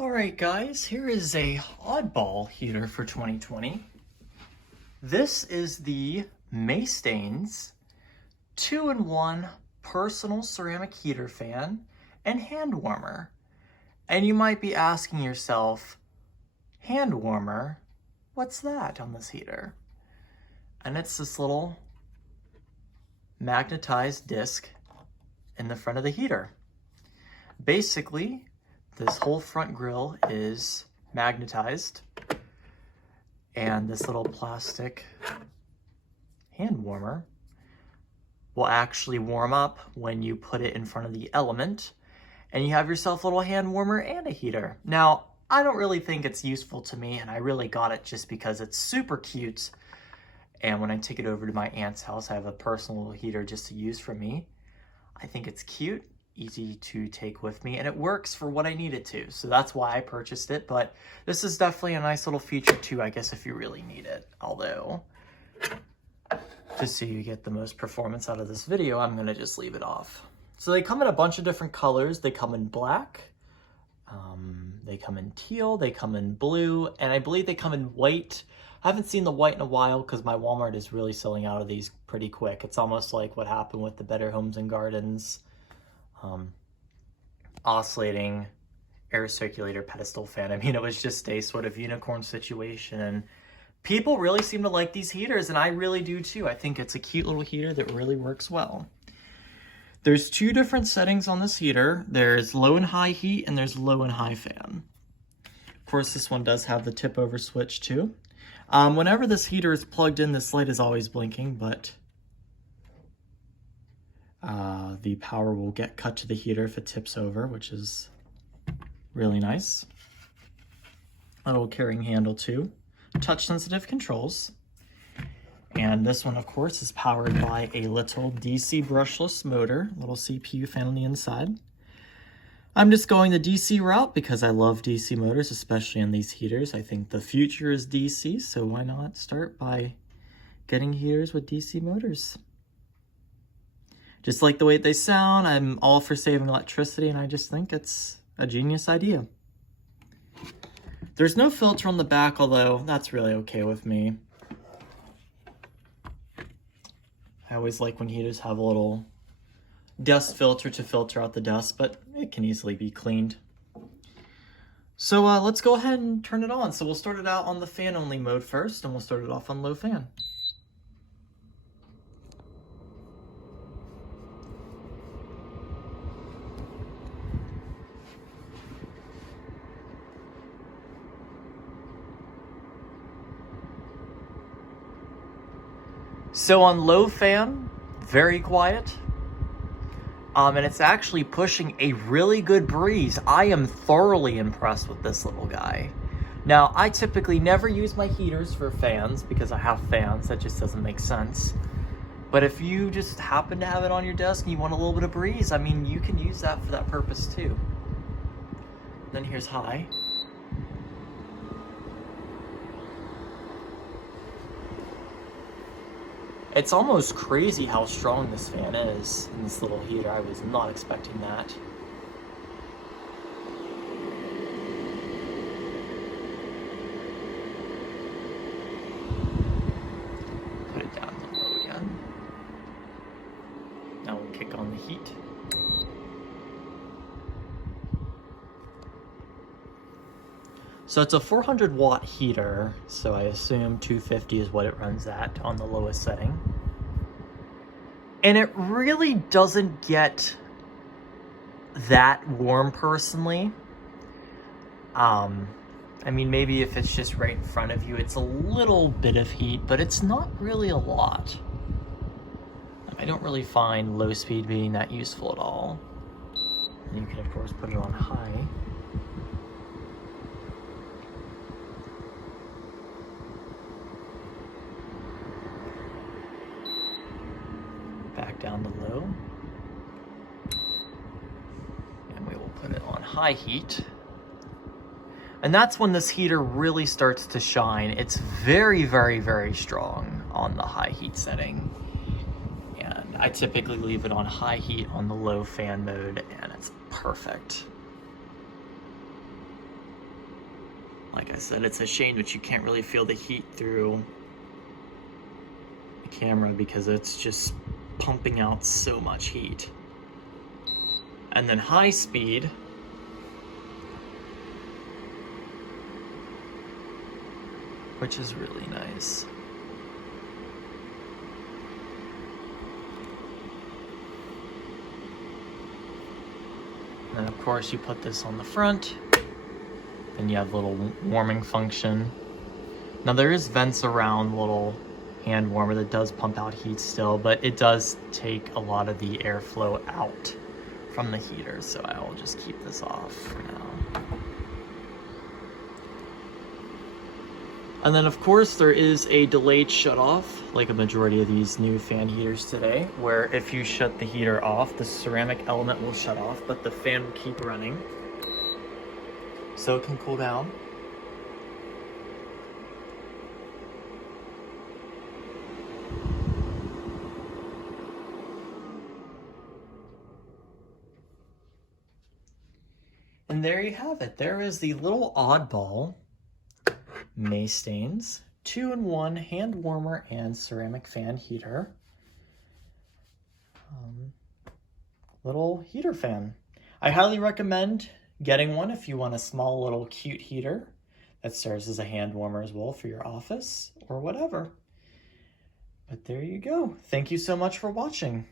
Alright guys, here is a oddball heater for 2020. This is the Mainstays 2-in-1 personal ceramic heater fan and hand warmer. And you might be asking yourself, hand warmer, what's that on this heater? And it's this little magnetized disc in the front of the heater. Basically, this whole front grille is magnetized, and this little plastic hand warmer will actually warm up when you put it in front of the element, and you have yourself a little hand warmer and a heater. Now, I don't really think it's useful to me, and I really got it just because it's super cute, and when I take it over to my aunt's house, I have a personal heater just to use for me. I think it's cute, easy to take with me, and it works for what I need it to. So that's why I purchased it, but this is definitely a nice little feature too, I guess, if you really need it. Although, just so you get the most performance out of this video, I'm gonna just leave it off. So they come in a bunch of different colors. They come in black, they come in teal, they come in blue, and I believe they come in white. I haven't seen the white in a while because my Walmart is really selling out of these pretty quick. It's almost like what happened with the Better Homes and Gardens oscillating air circulator pedestal fan. I mean, it was just a sort of unicorn situation, and people really seem to like these heaters, and I really do too. I think it's a cute little heater that really works well. There's two different settings on this heater. There's low and high heat, and there's low and high fan. Of course, this one does have the tip over switch too. Whenever this heater is plugged in, this light is always blinking, but the power will get cut to the heater if it tips over, which is really nice. A little carrying handle too. Touch sensitive controls. And this one, of course, is powered by a little DC brushless motor, little CPU fan on the inside. I'm just going the DC route because I love DC motors, especially in these heaters. I think the future is DC, so why not start by getting heaters with DC motors? Just like the way they sound, I'm all for saving electricity, and I just think it's a genius idea. There's no filter on the back, although that's really okay with me. I always like when heaters have a little dust filter to filter out the dust, but it can easily be cleaned. So let's go ahead and turn it on. So we'll start it out on the fan only mode first, and we'll start it off on low fan. So on low fan, very quiet. And it's actually pushing a really good breeze. I am thoroughly impressed with this little guy. Now, I typically never use my heaters for fans because I have fans. That just doesn't make sense. But if you just happen to have it on your desk and you want a little bit of breeze, I mean, you can use that for that purpose too. Then here's high. It's almost crazy how strong this fan is in this little heater. I was not expecting that. Put it down to low again. Now we'll kick on the heat. So it's a 400 watt heater, so I assume 250 is what it runs at on the lowest setting. And it really doesn't get that warm personally. I mean, maybe if it's just right in front of you, it's a little bit of heat, but it's not really a lot. I don't really find low speed being that useful at all. And you can, of course, put it on high. Back down to low, and we will put it on high heat. And that's when this heater really starts to shine. It's very, very, very strong on the high heat setting. And I typically leave it on high heat on the low fan mode, and it's perfect. Like I said, it's a shame that you can't really feel the heat through the camera because it's just pumping out so much heat. And then high speed, which is really nice. And of course you put this on the front, and you have a little warming function. Now there is vents around, little hand warmer that does pump out heat still, but it does take a lot of the airflow out from the heater, so I will just keep this off for now. And then of course there is a delayed shut off, like a majority of these new fan heaters today, where if you shut the heater off, the ceramic element will shut off, but the fan will keep running, so it can cool down. And there you have it. There is the little oddball Mainstays 2-in-1 hand warmer and ceramic fan heater. Little heater fan. I highly recommend getting one if you want a small little cute heater that serves as a hand warmer as well for your office or whatever. But there you go. Thank you so much for watching.